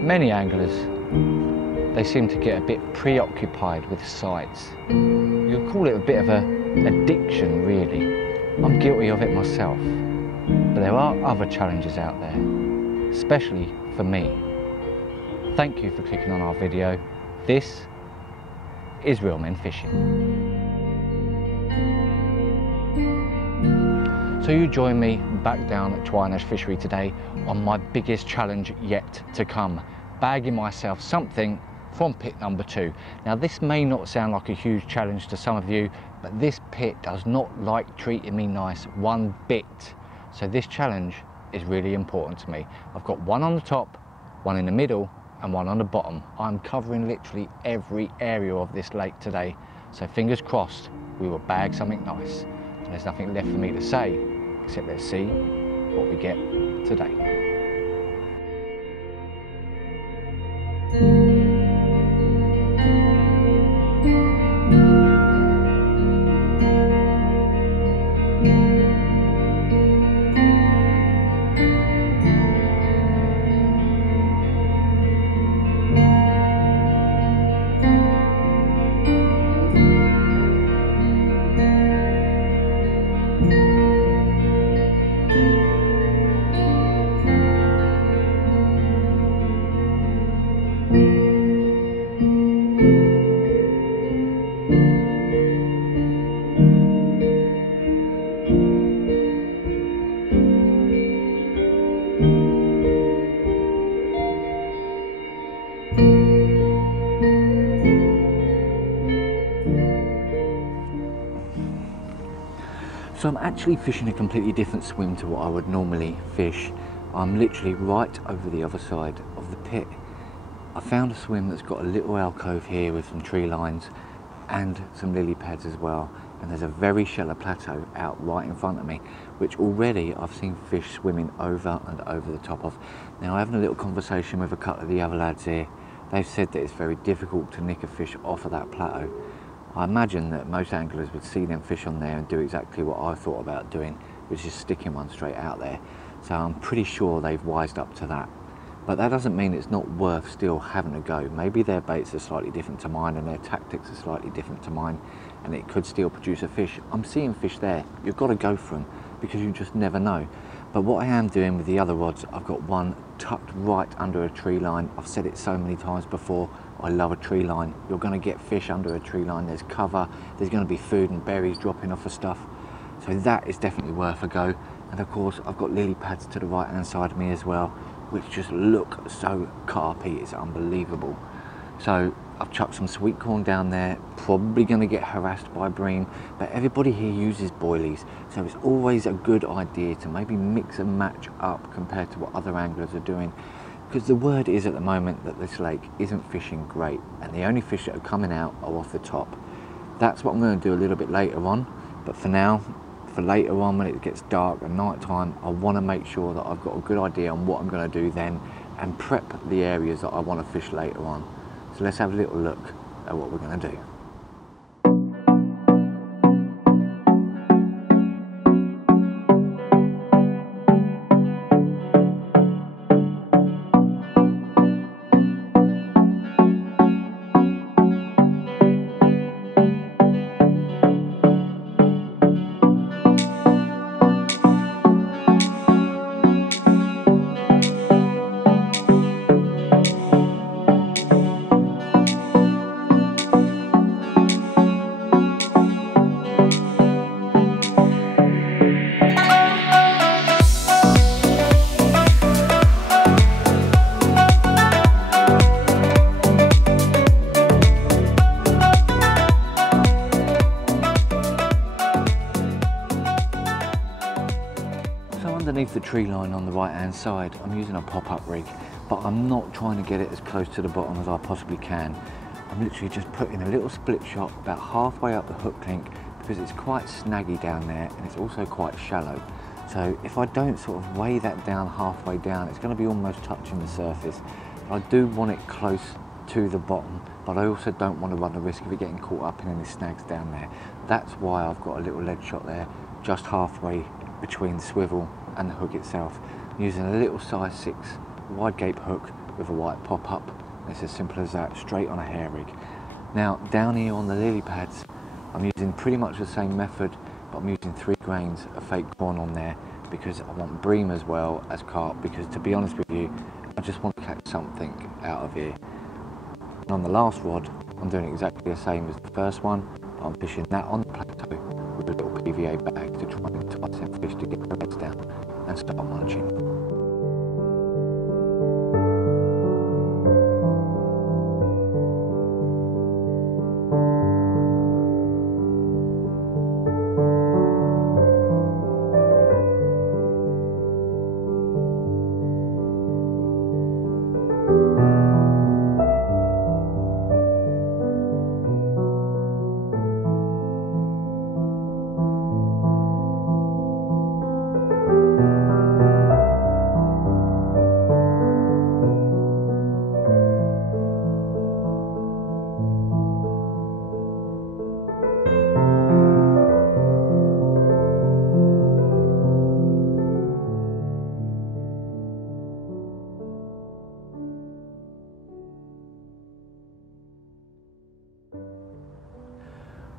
Many anglers, they seem to get a bit preoccupied with sights. You could call it a bit of an addiction, really. I'm guilty of it myself. But there are other challenges out there, especially for me. Thank you for clicking on our video. This is Real Men Fishing. So you join me back down at Twynash Fishery today on my biggest challenge yet to come, bagging myself something from pit number 2. Now this may not sound like a huge challenge to some of you, but this pit does not like treating me nice one bit. So this challenge is really important to me. I've got one on the top, one in the middle, and one on the bottom. I'm covering literally every area of this lake today. So fingers crossed, we will bag something nice. And there's nothing left for me to say, except let's see what we get today. So I'm actually fishing a completely different swim to what I would normally fish. I'm literally right over the other side of the pit. I found a swim that's got a little alcove here with some tree lines and some lily pads as well. And there's a very shallow plateau out right in front of me, which already I've seen fish swimming over and over the top of. Now I'm having a little conversation with a couple of the other lads here. They've said that it's very difficult to nick a fish off of that plateau. I imagine that most anglers would see them fish on there and do exactly what I thought about doing, which is sticking one straight out there. So I'm pretty sure they've wised up to that. But that doesn't mean it's not worth still having a go. Maybe their baits are slightly different to mine and their tactics are slightly different to mine, and it could still produce a fish. I'm seeing fish there. You've got to go for them because you just never know. But what I am doing with the other rods, I've got one tucked right under a tree line. I've said it so many times before, I love a tree line. You're going to get fish under a tree line. There's cover, there's going to be food and berries dropping off of stuff. So that is definitely worth a go. And of course, I've got lily pads to the right hand side of me as well, which just look so carpy, it's unbelievable. So I've chucked some sweet corn down there, probably going to get harassed by bream, but everybody here uses boilies, so it's always a good idea to maybe mix and match up compared to what other anglers are doing, because the word is at the moment that this lake isn't fishing great, and the only fish that are coming out are off the top. That's what I'm going to do a little bit later on, but for now, for later on when it gets dark and night time, I want to make sure that I've got a good idea on what I'm going to do then and prep the areas that I want to fish later on. So let's have a little look at what we're going to do. Underneath the tree line on the right hand side, I'm using a pop-up rig, but I'm not trying to get it as close to the bottom as I possibly can. I'm literally just putting a little split shot about halfway up the hook link because it's quite snaggy down there and it's also quite shallow. So if I don't sort of weigh that down halfway down, it's going to be almost touching the surface. I do want it close to the bottom, but I also don't want to run the risk of it getting caught up in any snags down there. That's why I've got a little lead shot there, just halfway between the swivel and the hook itself. I'm using a little size 6 wide gape hook with a white pop up. It's as simple as that, straight on a hair rig. Now down here on the lily pads, I'm using pretty much the same method, but I'm using 3 grains of fake corn on there because I want bream as well as carp, because to be honest with you, I just want to catch something out of here. And on the last rod, I'm doing exactly the same as the first one, but I'm fishing that on the plateau with a little PVA bag to try and entice them fish to get their heads down and start munching.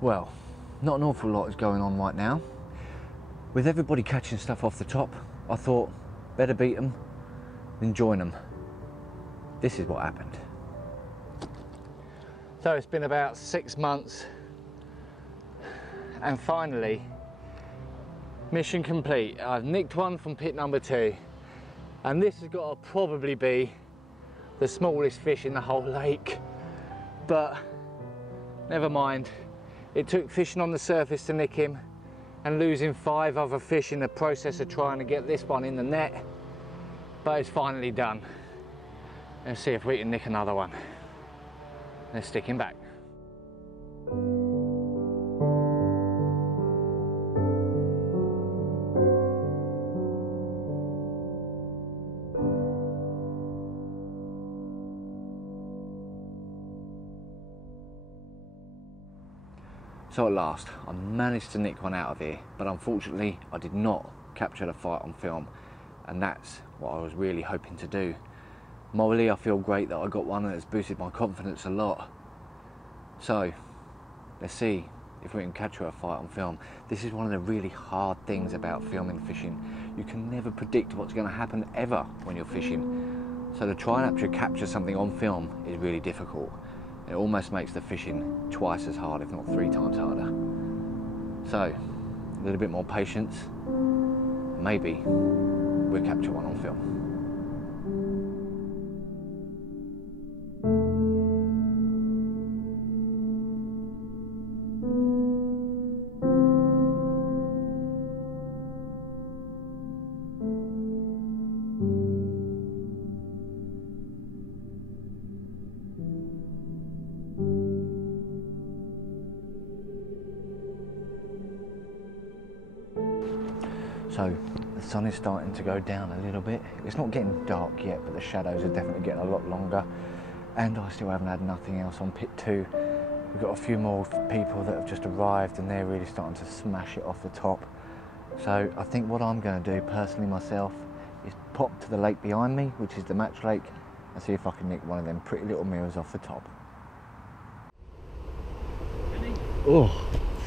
Well, not an awful lot is going on right now. With everybody catching stuff off the top, I thought better beat them than join them. This is what happened. So it's been about 6 months and finally, mission complete. I've nicked one from pit number 2 and this has got to probably be the smallest fish in the whole lake, but never mind. It took fishing on the surface to nick him and losing 5 other fish in the process of trying to get this one in the net, but it's finally done. Let's see if we can nick another one. Let's stick him back. So at last, I managed to nick one out of here, but unfortunately I did not capture the fight on film, and that's what I was really hoping to do. Morally, I feel great that I got one and it's boosted my confidence a lot. So, let's see if we can capture a fight on film. This is one of the really hard things about filming fishing. You can never predict what's going to happen ever when you're fishing. So to try and actually capture something on film is really difficult. It almost makes the fishing twice as hard, if not 3 times harder. So, a little bit more patience, maybe we'll capture one on film. So the sun is starting to go down a little bit. It's not getting dark yet, but the shadows are definitely getting a lot longer. And I still haven't had nothing else on pit 2. We've got a few more people that have just arrived and they're really starting to smash it off the top. So I think what I'm going to do personally myself is pop to the lake behind me, which is the match lake, and see if I can nick one of them pretty little mirrors off the top. Oh,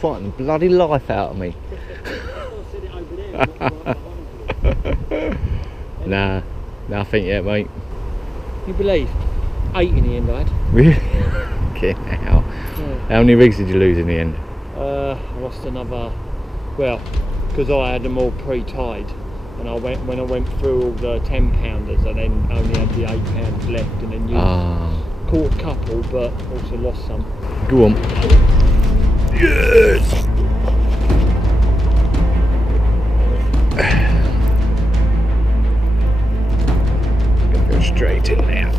fighting the bloody life out of me. Nah, nothing yet, mate. You believe? 8 in the end, I had. Really? Okay, how? Yeah. How many rigs did you lose in the end? I lost another, well, because I had them all pre-tied, and when I went through all the 10-pounders, I then only had the 8 pounds left, and then you caught a couple, but also lost some. Go on. Yes! Straight in there.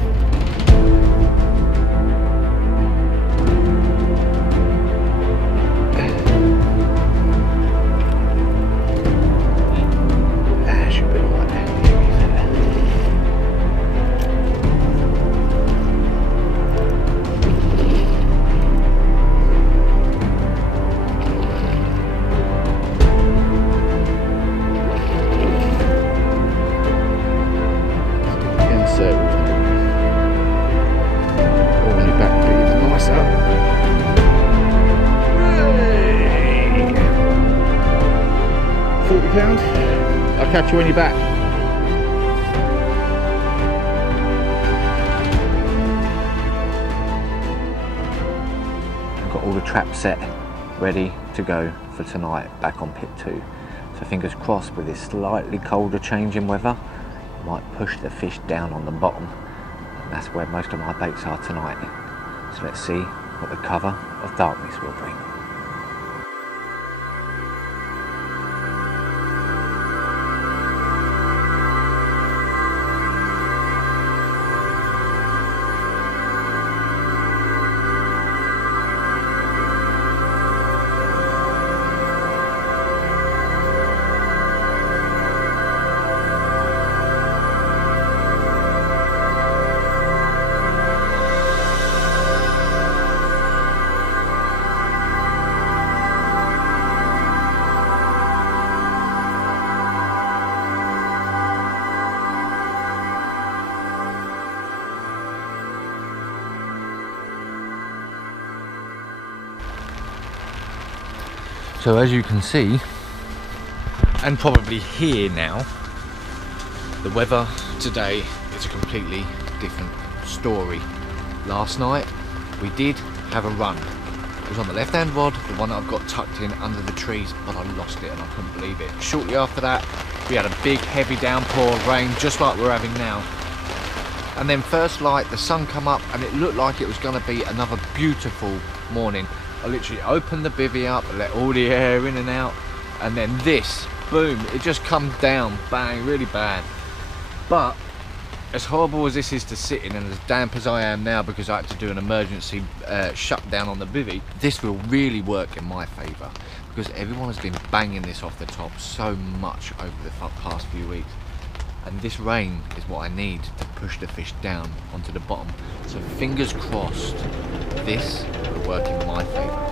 £10. I'll catch you when you're back. I've got all the traps set, ready to go for tonight, back on pit 2. So fingers crossed, with this slightly colder change in weather, I might push the fish down on the bottom. And that's where most of my baits are tonight. So let's see what the cover of darkness will bring. So as you can see, and probably hear now, the weather today is a completely different story. Last night we did have a run. It was on the left hand rod, the one that I've got tucked in under the trees, but I lost it and I couldn't believe it. Shortly after that we had a big heavy downpour of rain, just like we're having now. And then first light, the sun come up and it looked like it was going to be another beautiful morning. I literally opened the bivvy up and let all the air in and out, and then this, boom, it just comes down, bang, really bad. But as horrible as this is to sit in, and as damp as I am now because I had to do an emergency shutdown on the bivvy, this will really work in my favour, because everyone has been banging this off the top so much over the past few weeks. And this rain is what I need to push the fish down onto the bottom. So fingers crossed, this will work in my favour.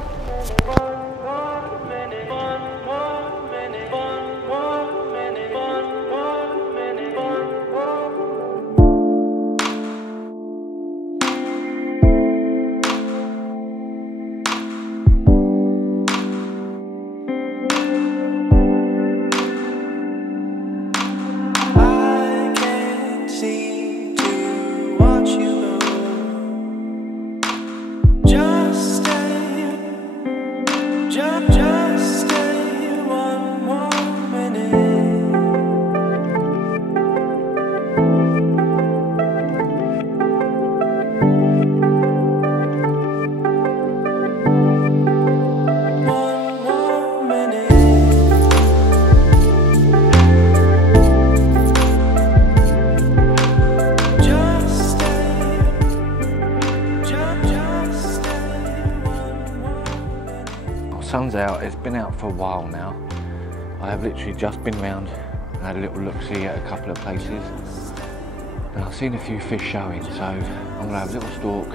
Sun's out, it's been out for a while now. I have literally just been round and had a little look-see at a couple of places. And I've seen a few fish showing, so I'm gonna have a little stalk,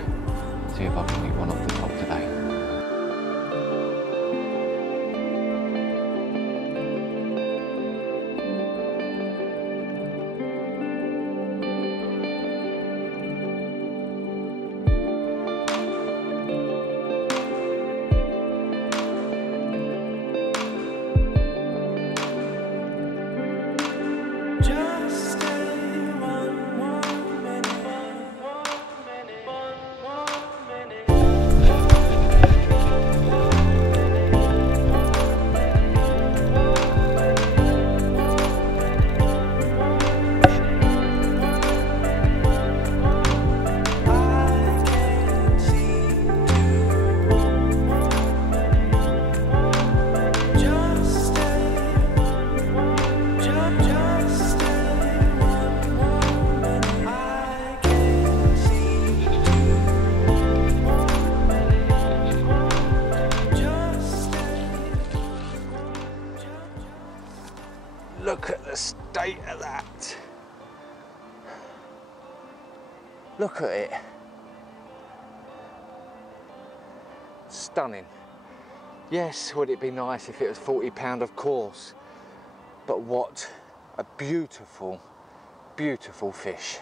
see if I can get one off the top today. Look at the state of that. Look at it. Stunning. Yes, would it be nice if it was 40 pound, of course. But what a beautiful, beautiful fish.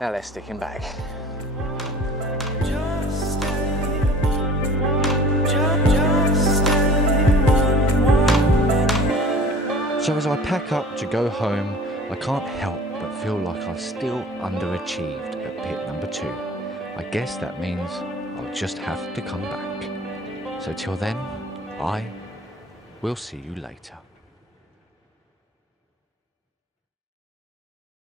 Now let's stick him back. So as I pack up to go home, I can't help but feel like I've still underachieved at pit number 2. I guess that means I'll just have to come back. So till then, I will see you later.